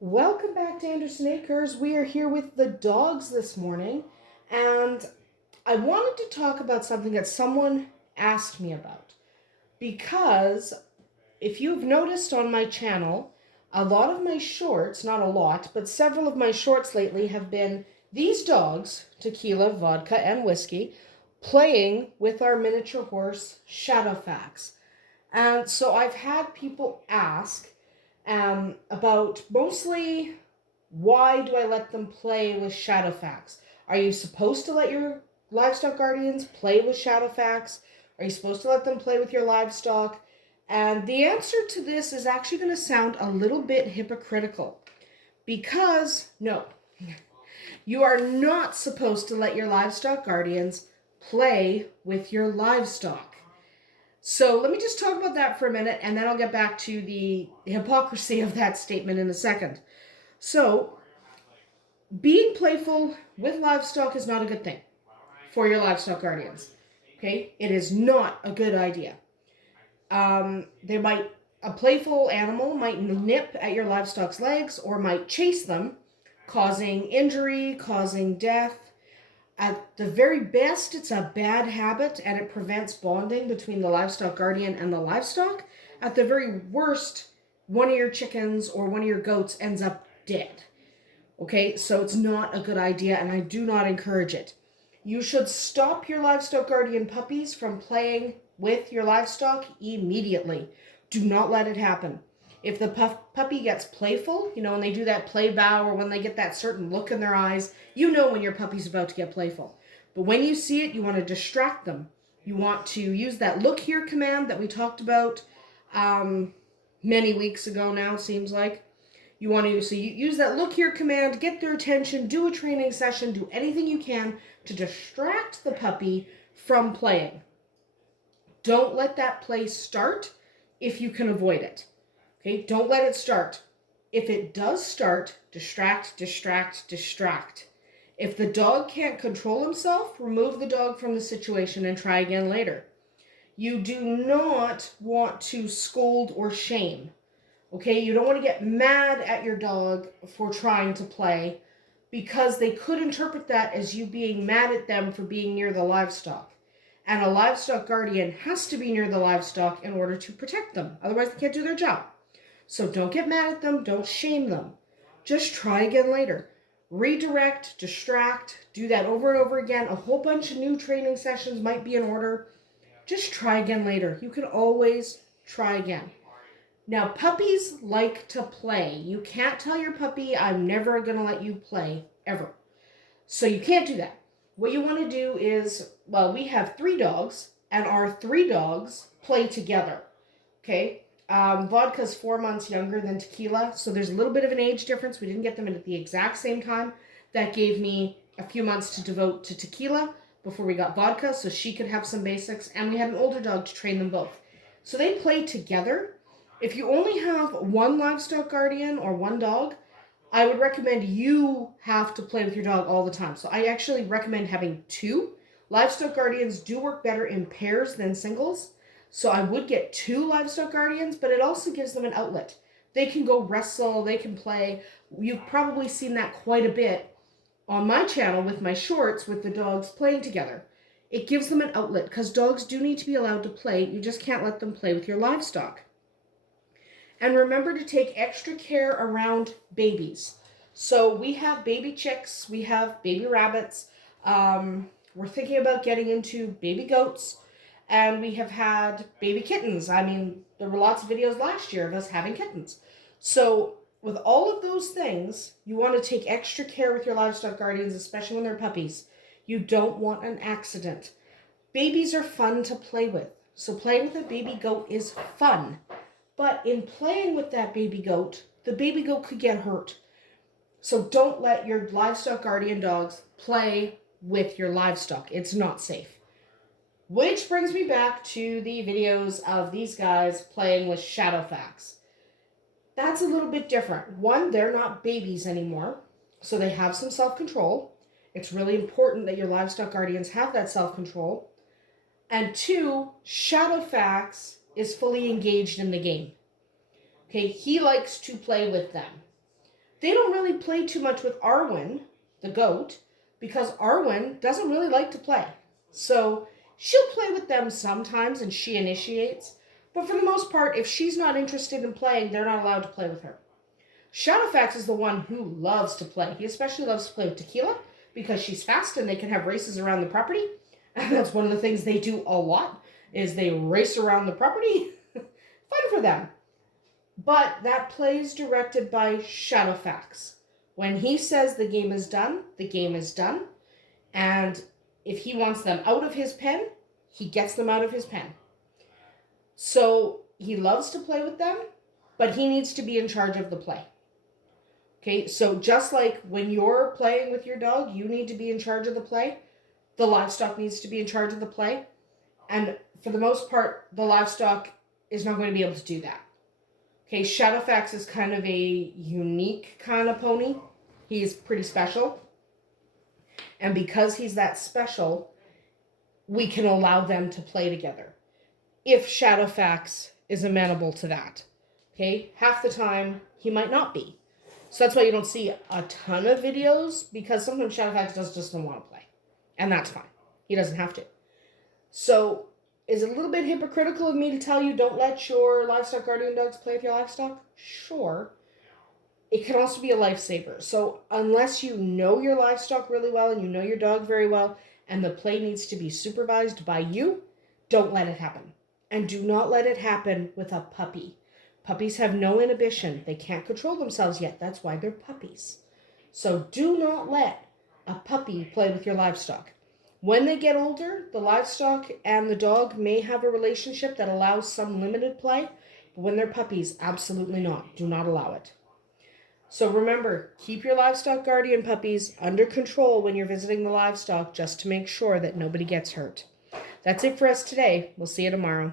Welcome back to Andersen Acres. We are here with the dogs this morning, and I wanted to talk about something that someone asked me about. Because if you've noticed on my channel, a lot of my shorts, not a lot, but several of my shorts lately have been these dogs, Tequila, Vodka, and Whiskey, playing with our miniature horse, Shadowfax. And so I've had people ask about mostly why do I let them play with Shadowfax? Are you supposed to let your livestock guardians play with Shadowfax? Are you supposed to let them play with your livestock? And the answer to this is actually going to sound a little bit hypocritical because no, you are not supposed to let your livestock guardians play with your livestock. So let me just talk about that for a minute, and then I'll get back to the hypocrisy of that statement in a second. So, being playful with livestock is not a good thing for your livestock guardians. Okay? It is not a good idea. A playful animal might nip at your livestock's legs or might chase them, causing injury, causing death. At the very best, it's a bad habit and it prevents bonding between the livestock guardian and the livestock. At the very worst, one of your chickens or one of your goats ends up dead. Okay, so it's not a good idea and I do not encourage it. You should stop your livestock guardian puppies from playing with your livestock immediately. Do not let it happen. If the puppy gets playful, when they do that play bow or when they get that certain look in their eyes, you know when your puppy's about to get playful. But when you see it, you want to distract them. You want to use that look here command that we talked about many weeks ago now, seems like. You use that look here command, get their attention, do a training session, do anything you can to distract the puppy from playing. Don't let that play start if you can avoid it. Okay, don't let it start. If it does start, distract, distract, distract. If the dog can't control himself, remove the dog from the situation and try again later. You do not want to scold or shame. Okay, you don't want to get mad at your dog for trying to play because they could interpret that as you being mad at them for being near the livestock. And a livestock guardian has to be near the livestock in order to protect them. Otherwise, they can't do their job. So don't get mad at them. Don't shame them. Just try again later. Redirect, distract, do that over and over again. A whole bunch of new training sessions might be in order. Just try again later. You can always try again. Now, puppies like to play. You can't tell your puppy, I'm never going to let you play, ever. So you can't do that. What you want to do is, we have 3 dogs, and our 3 dogs play together. Okay? Vodka's 4 months younger than Tequila, so there's a little bit of an age difference. We didn't get them in at the exact same time. That gave me a few months to devote to Tequila before we got Vodka, so she could have some basics, and we had an older dog to train them both. So they play together. If you only have one livestock guardian or one dog, I would recommend you have to play with your dog all the time. So I actually recommend having 2. Livestock guardians do work better in pairs than singles. So I would get 2 livestock guardians, but it also gives them an outlet. They can go wrestle, they can play. You've probably seen that quite a bit on my channel with my shorts with the dogs playing together. It gives them an outlet because dogs do need to be allowed to play. You just can't let them play with your livestock. And remember to take extra care around babies. So we have baby chicks, we have baby rabbits. We're thinking about getting into baby goats. And we have had baby kittens. I mean, there were lots of videos last year of us having kittens. So with all of those things, you want to take extra care with your livestock guardians, especially when they're puppies. You don't want an accident. Babies are fun to play with. So playing with a baby goat is fun. But in playing with that baby goat, the baby goat could get hurt. So don't let your livestock guardian dogs play with your livestock. It's not safe. Which brings me back to the videos of these guys playing with Shadowfax. That's a little bit different. One, they're not babies anymore, so they have some self-control. It's really important that your livestock guardians have that self-control. And 2, Shadowfax is fully engaged in the game. Okay, he likes to play with them. They don't really play too much with Arwen, the goat, because Arwen doesn't really like to play. So she'll play with them sometimes and she initiates. But for the most part, if she's not interested in playing, they're not allowed to play with her. Shadowfax is the one who loves to play. He especially loves to play with Tequila because she's fast and they can have races around the property. And that's one of the things they do a lot, is they race around the property. Fun for them. But that play is directed by Shadowfax. When he says the game is done, the game is done. And if he wants them out of his pen, he gets them out of his pen. So he loves to play with them, but he needs to be in charge of the play. Okay, so just like when you're playing with your dog, you need to be in charge of the play. The livestock needs to be in charge of the play. And for the most part, the livestock is not going to be able to do that. Okay, Shadowfax is kind of a unique kind of pony. He's pretty special. And because he's that special, we can allow them to play together. If Shadowfax is amenable to that. Okay, half the time, he might not be. So that's why you don't see a ton of videos, because sometimes Shadowfax just don't want to play. And that's fine. He doesn't have to. So, is it a little bit hypocritical of me to tell you don't let your livestock guardian dogs play with your livestock? Sure. It can also be a lifesaver. So, unless you know your livestock really well and you know your dog very well, and the play needs to be supervised by you, don't let it happen. And do not let it happen with a puppy. Puppies have no inhibition. They can't control themselves yet. That's why they're puppies. So do not let a puppy play with your livestock. When they get older, the livestock and the dog may have a relationship that allows some limited play. But when they're puppies, absolutely not. Do not allow it. So remember, keep your livestock guardian puppies under control when you're visiting the livestock, just to make sure that nobody gets hurt. That's it for us today. We'll see you tomorrow.